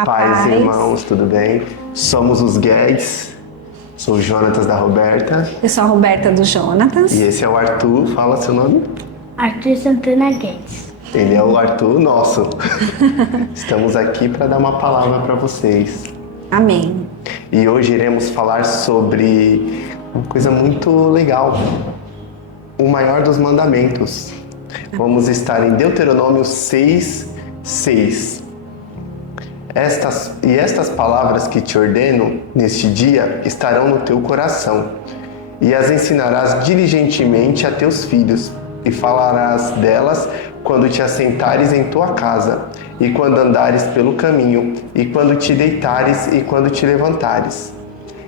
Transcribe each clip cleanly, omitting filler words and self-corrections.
A Paz, paz. irmãos, tudo bem? Somos os Guedes, sou o Jonatas da Roberta. Eu sou a Roberta do Jonatas. E esse é o Arthur, fala seu nome. Arthur Santana Guedes. Ele é o Arthur nosso. Estamos aqui para dar uma palavra para vocês. Amém. E hoje iremos falar sobre uma coisa muito legal. O maior dos mandamentos. Vamos estar em Deuteronômio 6:6. Estas palavras que te ordeno neste dia estarão no teu coração, e as ensinarás diligentemente a teus filhos, e falarás delas quando te assentares em tua casa, e quando andares pelo caminho, e quando te deitares e quando te levantares.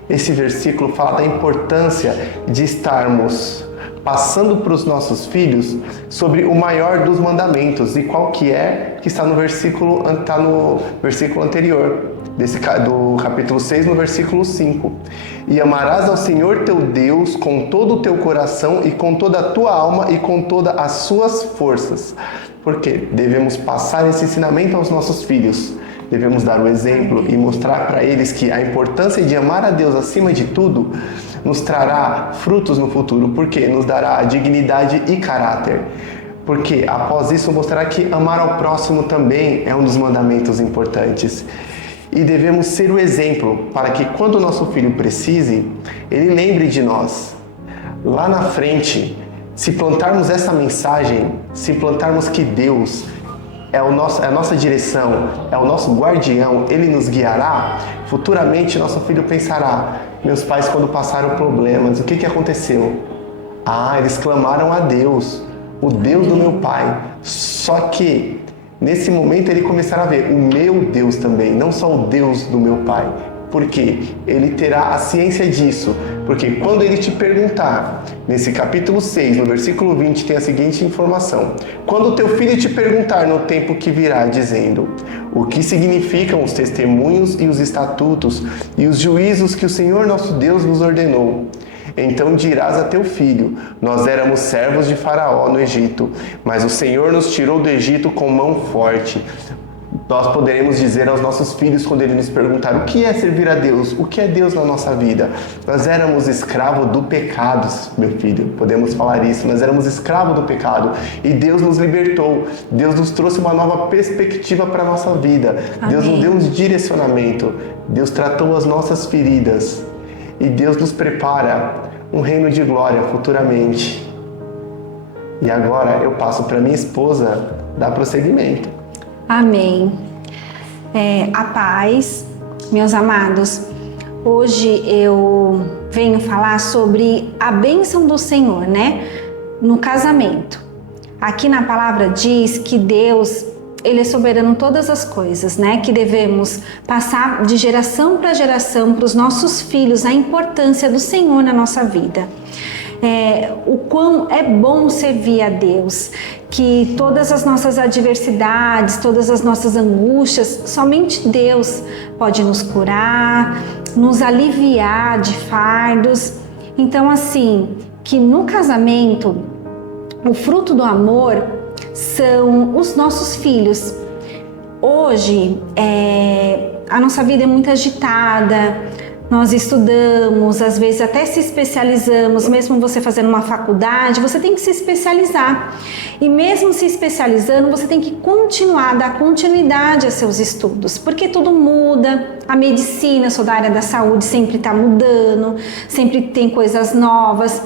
Esse versículo fala da importância de estarmos passando para os nossos filhos sobre o maior dos mandamentos. E qual que é? Que está no versículo anterior, do capítulo 6, no versículo 5. E amarás ao Senhor teu Deus com todo o teu coração e com toda a tua alma e com todas as suas forças. Porque devemos passar esse ensinamento aos nossos filhos. Devemos dar o exemplo e mostrar para eles que a importância de amar a Deus acima de tudo nos trará frutos no futuro, porque nos dará dignidade e caráter. Porque após isso mostrará que amar ao próximo também é um dos mandamentos importantes. E devemos ser o exemplo para que quando o nosso filho precise, ele lembre de nós. Lá na frente, se plantarmos essa mensagem, se plantarmos que Deus é a nossa direção, é o nosso guardião, Ele nos guiará, futuramente nosso filho pensará: meus pais quando passaram problemas, o que aconteceu? Eles clamaram a Deus, o Deus do meu pai. Só que nesse momento ele começará a ver o meu Deus também, não só o Deus do meu pai. Porque ele terá a ciência disso. Porque quando ele te perguntar, nesse capítulo 6, no versículo 20, tem a seguinte informação: quando o teu filho te perguntar no tempo que virá, dizendo: o que significam os testemunhos e os estatutos e os juízos que o Senhor nosso Deus nos ordenou, então dirás a teu filho: nós éramos servos de Faraó no Egito, mas o Senhor nos tirou do Egito com mão forte. Nós poderemos dizer aos nossos filhos, quando eles nos perguntarem o que é servir a Deus, o que é Deus na nossa vida: nós éramos escravos do pecado, meu filho. Podemos falar isso, nós éramos escravos do pecado e Deus nos libertou. Deus nos trouxe uma nova perspectiva para a nossa vida. Amém. Deus nos deu um direcionamento. Deus tratou as nossas feridas e Deus nos prepara um reino de glória futuramente. E agora eu passo para minha esposa dar prosseguimento. Amém. A paz, meus amados. Hoje eu venho falar sobre a bênção do Senhor, no casamento. Aqui na palavra diz que Deus, Ele é soberano em todas as coisas, que devemos passar de geração para geração para os nossos filhos a importância do Senhor na nossa vida. O quão é bom servir a Deus, que todas as nossas adversidades, todas as nossas angústias, somente Deus pode nos curar, nos aliviar de fardos. Então, assim, que no casamento, o fruto do amor são os nossos filhos. Hoje, a nossa vida é muito agitada. Nós estudamos, às vezes até se especializamos, mesmo você fazendo uma faculdade, você tem que se especializar. E mesmo se especializando, você tem que continuar, dar continuidade a seus estudos, porque tudo muda. A medicina, sou da área da saúde, sempre está mudando, sempre tem coisas novas.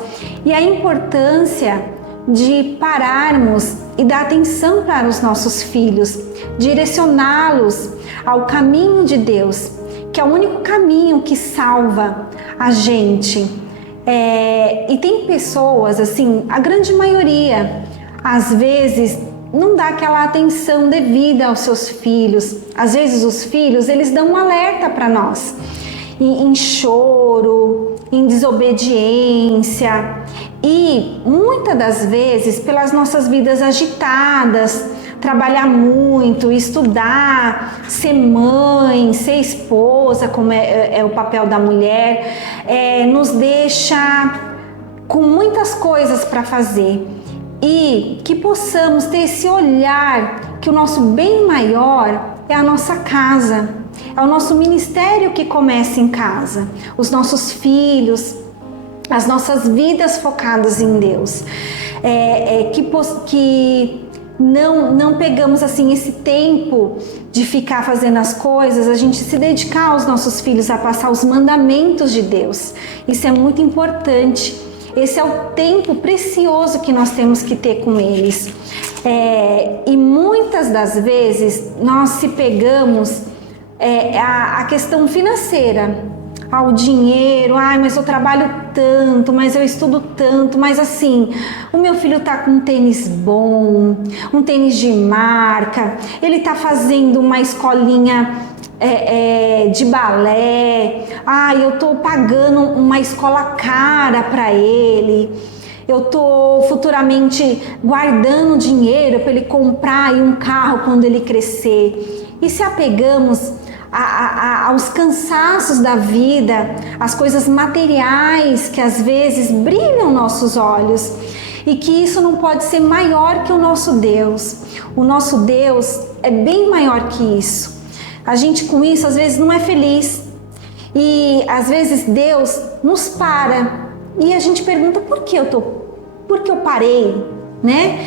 E a importância de pararmos e dar atenção para os nossos filhos, direcioná-los ao caminho de Deus, que é o único caminho que salva a gente. E tem pessoas, assim, a grande maioria, às vezes, não dá aquela atenção devida aos seus filhos. Às vezes os filhos, eles dão um alerta para nós, em choro, em desobediência. E muitas das vezes, pelas nossas vidas agitadas, trabalhar muito, estudar, ser mãe, ser esposa, como é o papel da mulher, nos deixa com muitas coisas para fazer. E que possamos ter esse olhar que o nosso bem maior é a nossa casa, é o nosso ministério que começa em casa, os filhos, as nossas vidas focadas em Deus. Que não pegamos assim esse tempo de ficar fazendo as coisas, a gente se dedicar aos nossos filhos a passar os mandamentos de Deus. Isso é muito importante. Esse é o tempo precioso que nós temos que ter com eles. E muitas das vezes nós se pegamos a questão financeira, ao dinheiro, mas eu trabalho tanto, mas eu estudo tanto, mas assim, o meu filho tá com um tênis bom, um tênis de marca, ele tá fazendo uma escolinha de balé, eu tô pagando uma escola cara para ele, eu tô futuramente guardando dinheiro para ele comprar um carro quando ele crescer. E se apegamos aos cansaços da vida, às coisas materiais que às vezes brilham nossos olhos, e que isso não pode ser maior que o nosso Deus. O nosso Deus é bem maior que isso. A gente com isso às vezes não é feliz, e às vezes Deus nos para e a gente pergunta por que eu parei, né?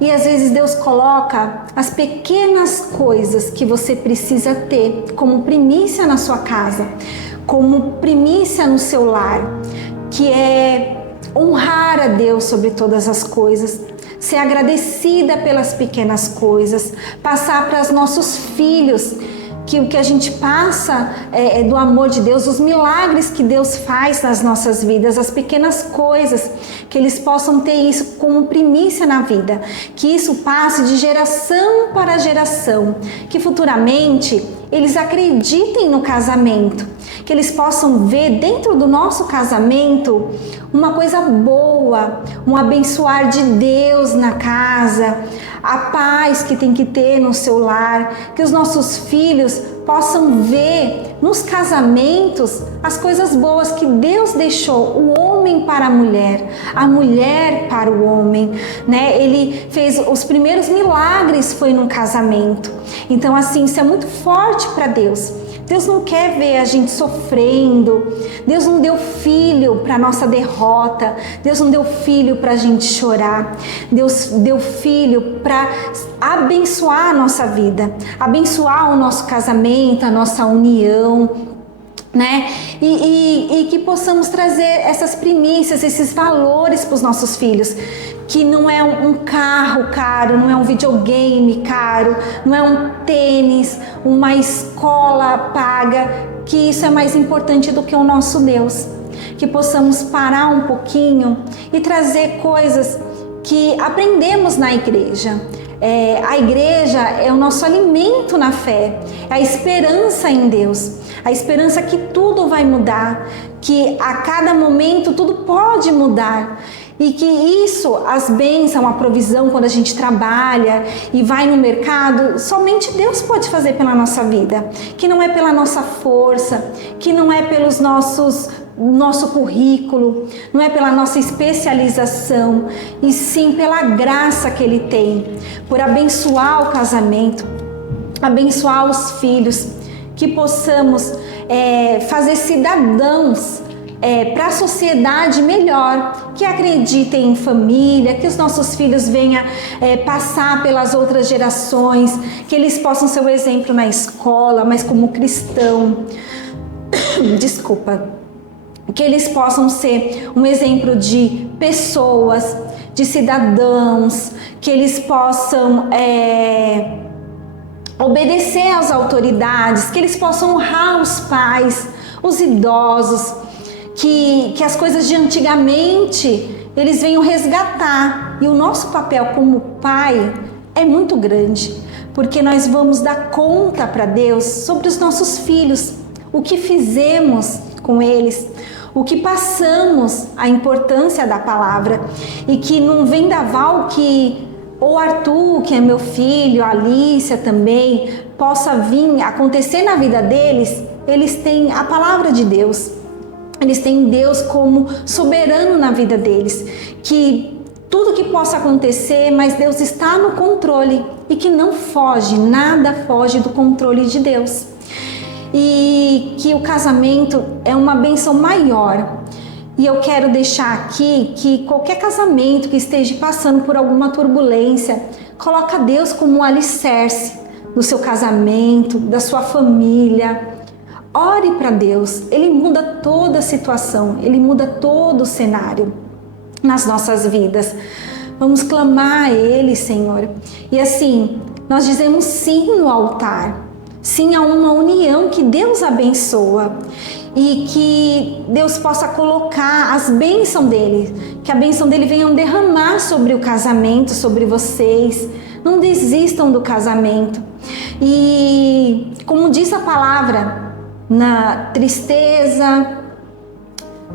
E às vezes Deus coloca as pequenas coisas que você precisa ter como primícia na sua casa, como primícia no seu lar, que é honrar a Deus sobre todas as coisas, ser agradecida pelas pequenas coisas, passar para os nossos filhos que o que a gente passa é do amor de Deus, os milagres que Deus faz nas nossas vidas, as pequenas coisas, que eles possam ter isso como primícia na vida, que isso passe de geração para geração, que futuramente eles acreditem no casamento, que eles possam ver dentro do nosso casamento uma coisa boa, um abençoar de Deus na casa, a paz que tem que ter no seu lar, que os nossos filhos possam ver nos casamentos as coisas boas que Deus deixou, o homem para a mulher para o homem, né? Ele fez os primeiros milagres foi num casamento. Então assim, isso é muito forte para Deus. Deus não quer ver a gente sofrendo. Deus não deu filho para nossa derrota. Deus não deu filho para a gente chorar. Deus deu filho para abençoar a nossa vida, abençoar o nosso casamento, a nossa união, né? E que possamos trazer essas primícias, esses valores para os nossos filhos, que não é um carro caro, não é um videogame caro, não é um tênis, uma escola paga, que isso é mais importante do que o nosso Deus. Que possamos parar um pouquinho e trazer coisas que aprendemos na igreja. A igreja é o nosso alimento na fé, é a esperança em Deus, a esperança que tudo vai mudar, que a cada momento tudo pode mudar. E que isso, as bênçãos, a provisão quando a gente trabalha e vai no mercado, somente Deus pode fazer pela nossa vida. Que não é pela nossa força, que não é pelos nosso currículo, não é pela nossa especialização, e sim pela graça que Ele tem, por abençoar o casamento, abençoar os filhos, que possamos fazer cidadãos para a sociedade melhor, que acreditem em família, que os nossos filhos venham passar pelas outras gerações, que eles possam ser o exemplo na escola, mas como cristão, que eles possam ser um exemplo de pessoas, de cidadãos, que eles possam obedecer às autoridades, que eles possam honrar os pais, os idosos, que as coisas de antigamente eles venham resgatar. E o nosso papel como pai é muito grande, porque nós vamos dar conta para Deus sobre os nossos filhos, o que fizemos com eles, o que passamos, a importância da palavra, e que num vendaval que o Arthur, que é meu filho, a Alicia também, possa vir acontecer na vida deles, eles têm a palavra de Deus. Eles têm Deus como soberano na vida deles, que tudo que possa acontecer, mas Deus está no controle e que não foge, nada foge do controle de Deus. E que o casamento é uma bênção maior. E eu quero deixar aqui que qualquer casamento que esteja passando por alguma turbulência, coloca Deus como um alicerce do seu casamento, da sua família. Ore para Deus, Ele muda toda a situação, Ele muda todo o cenário nas nossas vidas. Vamos clamar a Ele, Senhor. E assim, nós dizemos sim no altar, sim a uma união que Deus abençoa e que Deus possa colocar as bênçãos dEle, que a bênção dEle venha derramar sobre o casamento, sobre vocês. Não desistam do casamento. E como diz a palavra, na tristeza,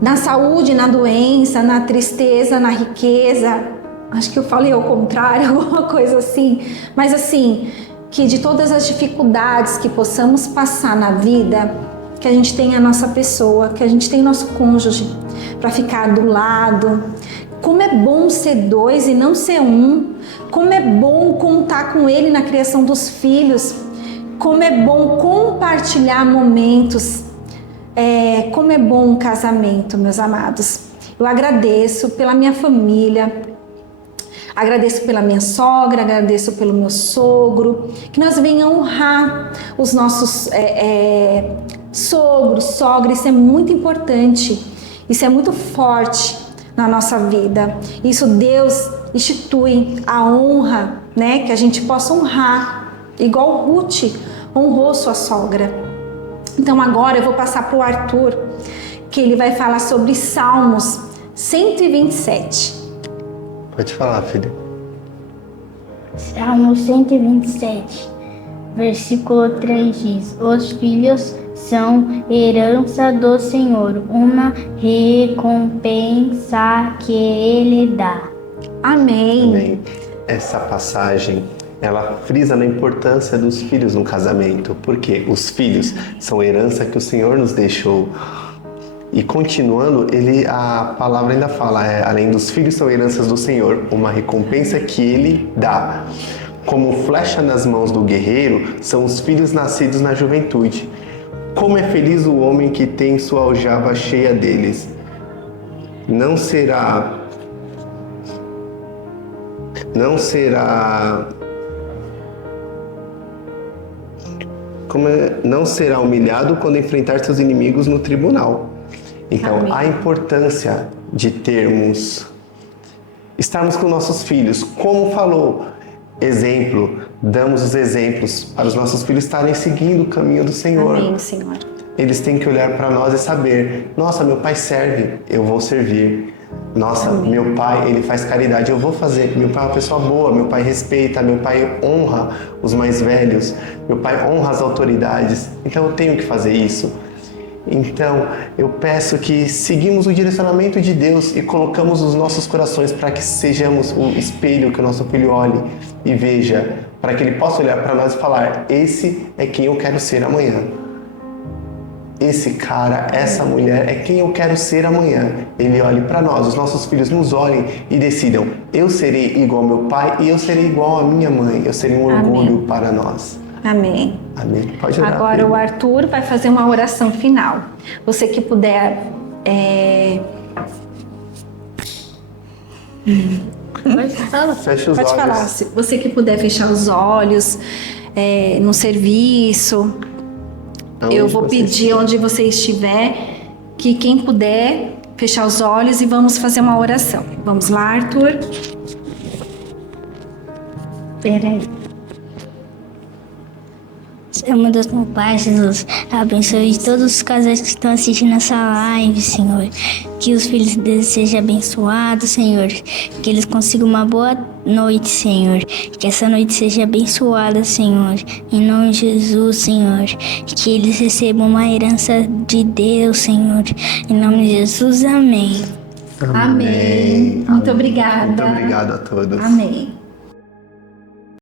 na saúde, na doença, na tristeza, na riqueza, acho que eu falei ao contrário, alguma coisa assim, mas assim, que de todas as dificuldades que possamos passar na vida, que a gente tenha a nossa pessoa, que a gente tenha nosso cônjuge para ficar do lado. Como é bom ser dois e não ser um. Como é bom contar com ele na criação dos filhos. Como é bom compartilhar momentos. Como é bom um casamento, meus amados. Eu agradeço pela minha família, agradeço pela minha sogra, agradeço pelo meu sogro, que nós venhamos honrar os nossos sogros, sogra. Isso é muito importante, isso é muito forte na nossa vida. Isso Deus institui a honra, né? Que a gente possa honrar, igual Ruth honrou sua sogra. Então agora eu vou passar para o Arthur, que ele vai falar sobre Salmos 127. Pode falar, filha. Salmo 127, versículo 3 diz: Os filhos são herança do Senhor, uma recompensa que Ele dá. Amém. Amém. Essa passagem, ela frisa na importância dos filhos no casamento, porque os filhos são herança que o Senhor nos deixou. E continuando, a palavra ainda fala, além dos filhos são heranças do Senhor, uma recompensa que Ele dá. Como flecha nas mãos do guerreiro, são os filhos nascidos na juventude. Como é feliz o homem que tem sua aljava cheia deles. Não será humilhado quando enfrentar seus inimigos no tribunal. Então, amém. A importância de estarmos com nossos filhos, como falou, damos os exemplos para os nossos filhos estarem seguindo o caminho do Senhor. Amém, Senhor. Eles têm que olhar para nós e saber, nossa, meu pai serve, eu vou servir. Nossa, amém. Meu pai, ele faz caridade, eu vou fazer. Meu pai é uma pessoa boa, meu pai respeita, meu pai honra os mais velhos, meu pai honra as autoridades, então eu tenho que fazer isso. Então, eu peço que seguimos o direcionamento de Deus e colocamos os nossos corações para que sejamos o espelho que o nosso filho olhe e veja, para que ele possa olhar para nós e falar, esse é quem eu quero ser amanhã. Esse cara, essa mulher é quem eu quero ser amanhã. Ele olhe para nós, os nossos filhos nos olhem e decidam, eu serei igual ao meu pai e eu serei igual à minha mãe. Eu serei um orgulho amém. Para nós. Amém. Amém. Pode orar. Agora filho. O Arthur vai fazer uma oração final. Você que puder... Fecha os Pode olhos. falar. Se você que puder fechar os olhos no serviço... Eu vou pedir onde você estiver, que quem puder fechar os olhos e vamos fazer uma oração. Vamos lá, Arthur? Peraí. Senhor Deus, meu Pai, Jesus, abençoe todos os casais que estão assistindo essa live, Senhor. Que os filhos deles sejam abençoados, Senhor. Que eles consigam uma boa noite, Senhor. Que essa noite seja abençoada, Senhor. Em nome de Jesus, Senhor. Que eles recebam uma herança de Deus, Senhor. Em nome de Jesus, amém. Amém. Muito obrigada. Muito obrigado a todos. Amém.